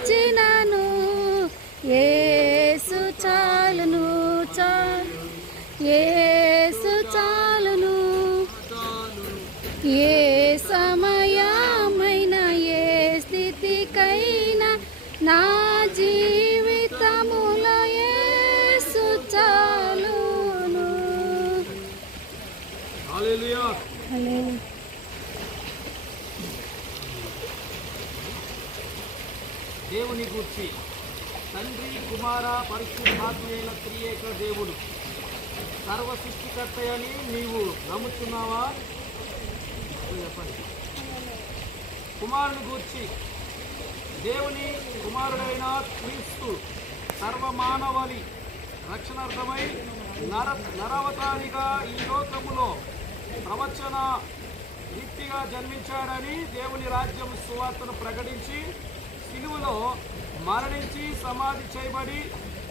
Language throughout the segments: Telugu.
నిలచినను యేసు చాలును యేసు చాలును. ఏ సమయమైన ఏ స్థితికైనా నా జీవితములో యేసు చాలును. హల్లెలూయా. దేవుని గూర్చి తండ్రి కుమార పరిశుద్ధాత్మైన త్రియేక దేవుడు సర్వ సృష్టికర్తయని నీవు నమ్ముతున్నావా? చెప్పండి. కుమారుని గూర్చి దేవుని కుమారుడైన క్రీస్తు సర్వమానవాళి రక్షణార్థమై నరవతారిగా ఈ లోకములో ప్రవచన రీతిగా జన్మించాడని దేవుని రాజ్యం సువార్తను ప్రకటించి సిలువలో మరణించి సమాధి చేయబడి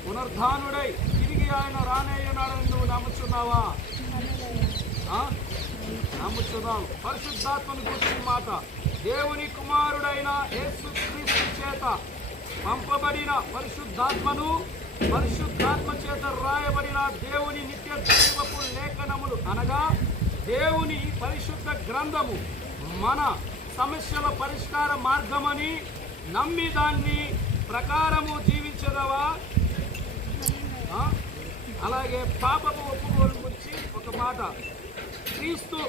పునరుద్ధానుడై తిరిగి ఆయన రానేయనాడని నువ్వు నమ్ముచున్నావా? నమ్ముచున్నావు. పరిశుద్ధాత్మను గురించి మాట దేవుని కుమారుడైన యేసుక్రీస్తు చేత పంపబడిన పరిశుద్ధాత్మ చేత రాయబడిన దేవుని నిత్య జీవపు లేఖనములు అనగా దేవుని పరిశుద్ధ గ్రంథము మన సమస్యల పరిష్కార మార్గమని నమ్మి దాన్ని ప్రకారము జీవించదవా? అలాగే పాపము ఒప్పుకోలు గురించి ఒక మాట. క్రీస్తు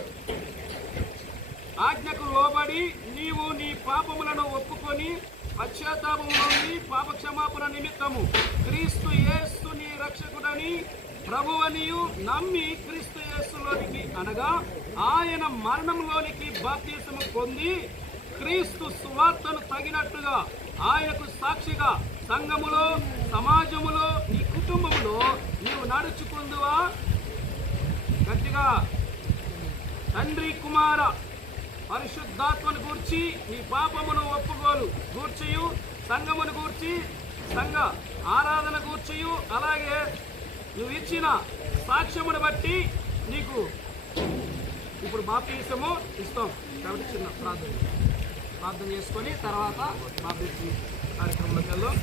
ఆజ్ఞకు లోబడి నీవు నీ పాపములను ఒప్పుకొని పశ్చాత్తాపంలోని పాపక్షమాపణ నిమిత్తము క్రీస్తు యేసు నీ రక్షకుడని ప్రభువనియు నమ్మి క్రీస్తు యేసులోనికి అనగా ఆయన మరణంలోనికి బాప్తిసము పొంది క్రీస్తు సువార్తను తగినట్టుగా ఆయనకు సాక్షిగా సంఘములో సమాజములో నీ కుటుంబములో నీవు నడుచుకుందువా? గట్టిగా తండ్రి కుమార పరిశుద్ధాత్మను గూర్చి నీ పాపమును ఒప్పుకోలు గూర్చియు సంఘమును గూర్చి సంఘ ఆరాధన గూర్చియు అలాగే నువ్వు ఇచ్చిన సాక్ష్యమును బట్టి నీకు ఇప్పుడు బాప్తిసము ఇస్తాం. కాబట్టి చిన్న ప్రార్థన చేసుకొని తర్వాత బాప్తిసం కార్యక్రమంలోకి వెళ్దాం.